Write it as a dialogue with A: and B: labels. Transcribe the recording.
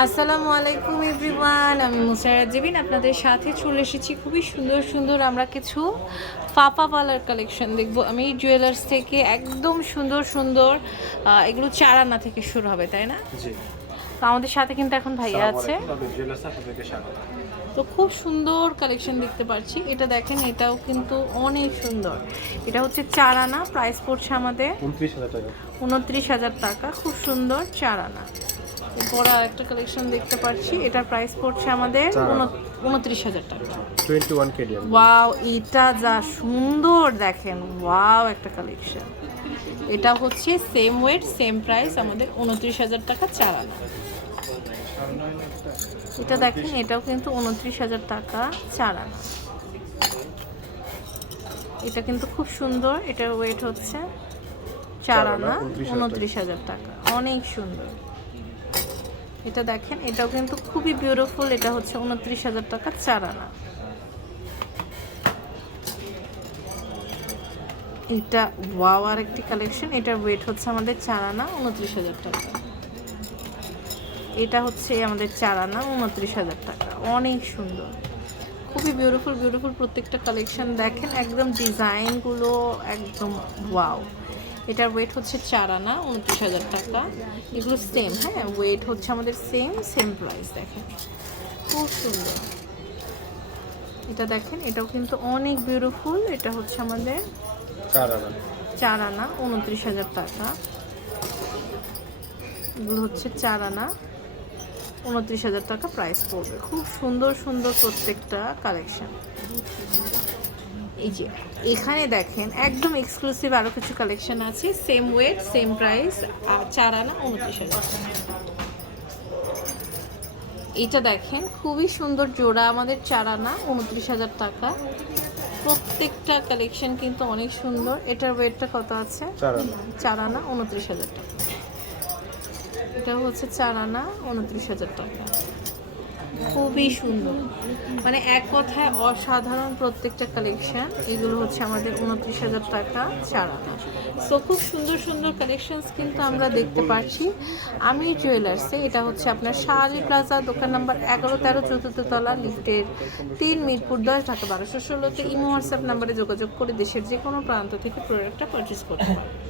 A: আসসালামু আলাইকুম এভরিওয়ান আমি মুসাইরা জেবিন আপনাদের সাথে চলে এসেছি খুবই সুন্দর সুন্দর আমরা কিছু ফাপা পালার কালেকশন দেখব। আমি জুয়েলার্স থেকে একদম সুন্দর সুন্দর এগুলো চারানা থেকে শুরু হবে তাই না? তো আমাদের সাথে কিন্তু এখন ভাইয়া আছে। তো খুব সুন্দর কালেকশন দেখতে পাচ্ছি। এটা দেখেন এটাও কিন্তু অনেক সুন্দর। এটা হচ্ছে চারানা প্রাইস পড়ছে আমাদের
B: উনত্রিশ হাজার টাকা
A: খুব সুন্দর চারানা। আর একটা কালেকশন দেখতে পাচ্ছি। এটার প্রাইস পড়ছে আমাদের উনত্রিশ হাজার টাকা।
B: টোয়েন্টি ওয়ান
A: ওয়াও এটা যা সুন্দর দেখেন। ওয়াও একটা কালেকশন এটা হচ্ছে সেম ওয়েট সেম প্রাইস আমাদের উনত্রিশ হাজার টাকা চারানা এটা দেখেন এটাও কিন্তু উনত্রিশ হাজার টাকা চারানা এটা কিন্তু খুব সুন্দর এটার ওয়েট হচ্ছে চারানা
B: চারানা,
A: উনত্রিশ হাজার টাকা। অনেক সুন্দর। এটা দেখেন, এটাও কিন্তু খুবই বিউটিফুল এটা হচ্ছে উনত্রিশ হাজার টাকা চার আনা এটা ওয়াও আর একটি কালেকশন এটার ওয়েট হচ্ছে আমাদের চার আনা উনত্রিশ হাজার টাকা। এটা হচ্ছে আমাদের চারানা উনত্রিশ হাজার টাকা, অনেক সুন্দর। খুবই বিউটিফুল বিউটিফুল প্রত্যেকটা কালেকশন দেখেন, একদম ডিজাইনগুলো একদম ওয়াও এটার ওয়েট হচ্ছে চার আনা উনত্রিশ হাজার টাকা। এগুলো সেম হ্যাঁ? ওয়েট হচ্ছে আমাদের সেম সেম প্রাইস দেখেন। খুব সুন্দর। এটা দেখেন এটাও কিন্তু অনেক বিউটিফুল এটা হচ্ছে আমাদের
B: চার
A: আনা। উনত্রিশ হাজার টাকা। এগুলো হচ্ছে চার আনা উনত্রিশ হাজার টাকা প্রাইস পড়বে। খুব সুন্দর সুন্দর প্রত্যেকটা কালেকশন এই যে এখানে দেখেন একদম এক্সক্লুসিভ আরও কিছু কালেকশন আছে সেম ওয়েট সেম প্রাইস আর চার আনা উনত্রিশ হাজার এটা দেখেন খুবই সুন্দর জোড়া আমাদের চার আনা উনত্রিশ হাজার টাকা। প্রত্যেকটা কালেকশন কিন্তু অনেক সুন্দর। এটার ওয়েটটা কত আছে?
B: চার
A: আনা। উনত্রিশ হাজার টাকা। এটা হচ্ছে চার আনা উনত্রিশ হাজার টাকা। খুবই সুন্দর। মানে এক কথায় অসাধারণ প্রত্যেকটা কালেকশন এগুলো হচ্ছে আমাদের উনত্রিশ হাজার টাকা ছাড়া। সো খুব সুন্দর সুন্দর কালেকশনস কিন্তু আমরা দেখতে পাচ্ছি। আমি জুয়েলার্সে এটা হচ্ছে আপনার শাহালি প্লাজা দোকান নাম্বার এগারো, তেরো, চতুর্থ তলা লিফটের তিন, মিরপুর দশ, ঢাকা বারোশো ষোলোতে ইমো হোয়াটসঅ্যাপ নাম্বারে যোগাযোগ করে দেশের যে কোনো প্রান্ত থেকে প্রোডাক্টটা পারচেস করতে পারেন